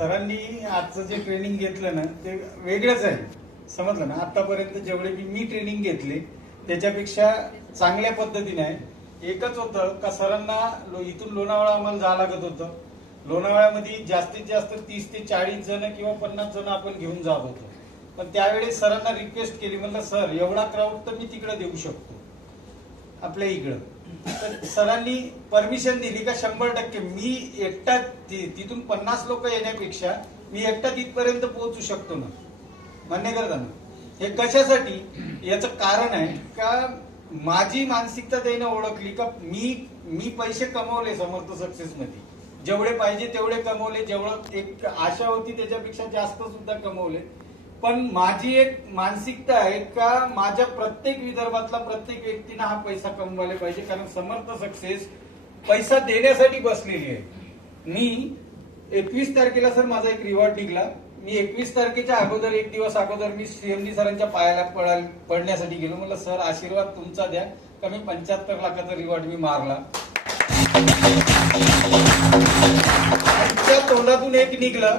सरांनी आजचं जे ट्रेनिंग घेतलं ना ते वेगळंच आहे. समजलं ना. आतापर्यंत जेवढे मी ट्रेनिंग घेतले त्याच्यापेक्षा चांगल्या पद्धतीने आहे. एकच होतं का सरांना इथून लोणावळा आम्हाला जावं लागत होतं. लोणावळ्यामध्ये जास्तीत जास्त 30 ते 40 जण किंवा 50 जण आपण घेऊन जात होतो. पण त्यावेळेस सरांना रिक्वेस्ट केली, म्हणलं सर एवढा क्राऊड तर मी तिकडे देऊ शकतो आपल्या इकडं. तर सरांनी परमिशन दिली का 100% मी एकटा तिथून 50 लोक येण्यापेक्षा मी एकटा तिथपर्यंत पोहोचू शकतो ना. मान्य करता ना. हे कशासाठी? याचं कारण आहे का माझी मानसिकता त्याने ओळखली का मी पैसे कमवले समर्थ सक्सेस मध्ये, जेवढे पाहिजे तेवढे कमवले, जेवढं एक आशा होती त्याच्यापेक्षा जास्त सुद्धा कमवले. पण माझी एक मानसिकता आहे का माझ्या प्रत्येक विदर्भातला प्रत्येक व्यक्तीने हा पैसा कमवायला पाहिजे. कारण समर्थ सक्सेस पैसा देण्यासाठी बसलेली आहे. मी 21 तारखेला सर माझा एक रिवॉर्ड निघला. मी 21 तारखेच्या अगोदर एक दिवस अगोदर मी सीएमडी सरांच्या पायाला पडण्यासाठी गेलो. म्हणलं सर आशीर्वाद तुमचा द्या का मी 75 लाखाचा रिवॉर्ड मी मारला. त्यांच्या तोंडातून एक निघलं.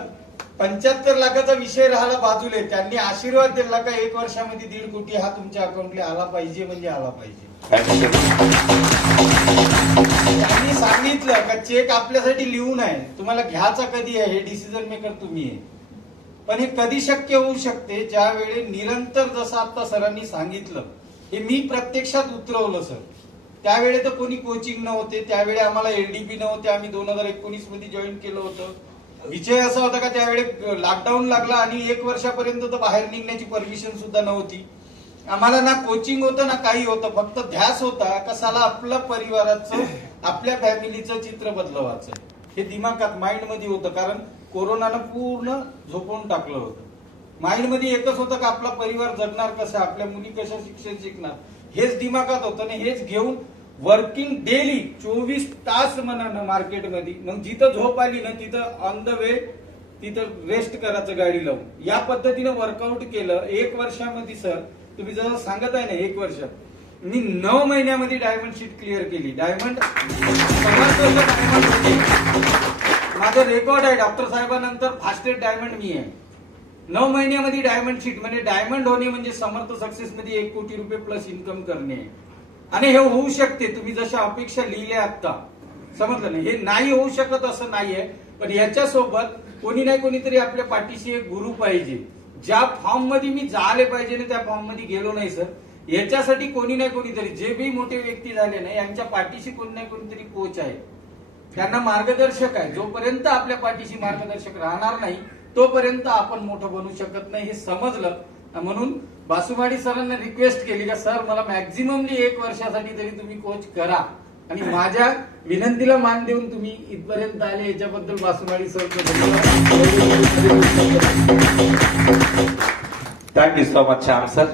75 लाखाचा विषय राहिला बाजूले. त्यांनी आशीर्वाद दिला का 1 वर्षामध्ये 1.5 कोटी हा तुमच्या अकाउंटला आला पाहिजे म्हणजे आला पाहिजे. त्यांनी सांगितलं का चेक आपल्यासाठी लिहून आहे, तुम्हाला घ्यायचा कधी आहे हे डिसिजन मेकर तुम्ही आहे. पण हे कधी शक्य होऊ शकते? ज्यावेळी निरंतर जसं आता सरांनी सांगितलं हे मी प्रत्यक्षात उतरवलं सर. त्यावेळी तर कोणी कोचिंग नव्हते, त्यावेळी आम्हाला एलडीपी नव्हते. आम्ही 2019 मध्ये जॉईन केलं होतं. विषय असा होता का त्यावेळी लॉकडाऊन लागला आणि 1 वर्षापर्यंत तर बाहेर निघण्याची परमिशन सुद्धा नव्हती. आम्हाला ना कोचिंग होतं ना काही होतं, फक्त ध्यास होता कसाला आपल्या परिवाराचं आपल्या फॅमिलीचं चित्र बदलवायचं हे दिमागात माइंड मध्ये होतं. कारण कोरोनानं पूर्ण झोपवून टाकलं होतं. माइंड मध्ये एकच होतं का आपला परिवार जगणार कसा, आपल्या मुली कशा शिक्षण शिकणार हेच दिमागात होतं. आणि हेच घेऊन वर्किंग डेली 24 तास म्हणा ना मार्केटमध्ये. मग जिथं झोप आली ना तिथं ऑन द वे तिथं रेस्ट करायचं गाडी लावून. या पद्धतीनं वर्कआउट केलं. 1 वर्षामध्ये सर तुम्ही जसं सांगत आहे ना 1 वर्षात मी 9 महिन्यामध्ये डायमंड शीट क्लिअर केली. डायमंड माझं रेकॉर्ड आहे. डॉक्टर साहेबांनंतर फास्टेस्ट डायमंड मी आहे. 9 महिन्यामध्ये डायमंड शीट म्हणजे डायमंड होणे म्हणजे समर्थ सक्सेस मध्ये 1 कोटी रुपये प्लस इन्कम करणे. आणि हे होऊ शकते तुम्ही जशा अपेक्षा लिहिल्या आता. समजलं नाही. हे नाही होऊ शकत असं नाहीये. पण याच्यासोबत कोणी नाही कोणीतरी आपल्या पाठीशी एक गुरु पाहिजे. ज्या फॉर्म मध्ये मी जाले पाहिजे ना त्या फॉर्म मध्ये गेलो नाही सर. याच्यासाठी कोणी नाही कोणीतरी जे बी मोठे व्यक्ती झाले ना यांच्या पाठीशी कोणी नाही कोणीतरी कोच आहे, त्यांना मार्गदर्शक आहे. जोपर्यंत आपल्या पाठीशी मार्गदर्शक राहणार नाही तोपर्यंत आपण मोठं बनू शकत नाही हे समजलं. म्हणून बासुमाडी सरांना रिक्वेस्ट केली का सर मला मॅक्झिममली 1 वर्षासाठी तरी तुम्ही कोच करा. आणि माझ्या विनंतीला मान देऊन तुम्ही इथपर्यंत आले याच्याबद्दल बासुमाडी sir thank you so much Shyam sir.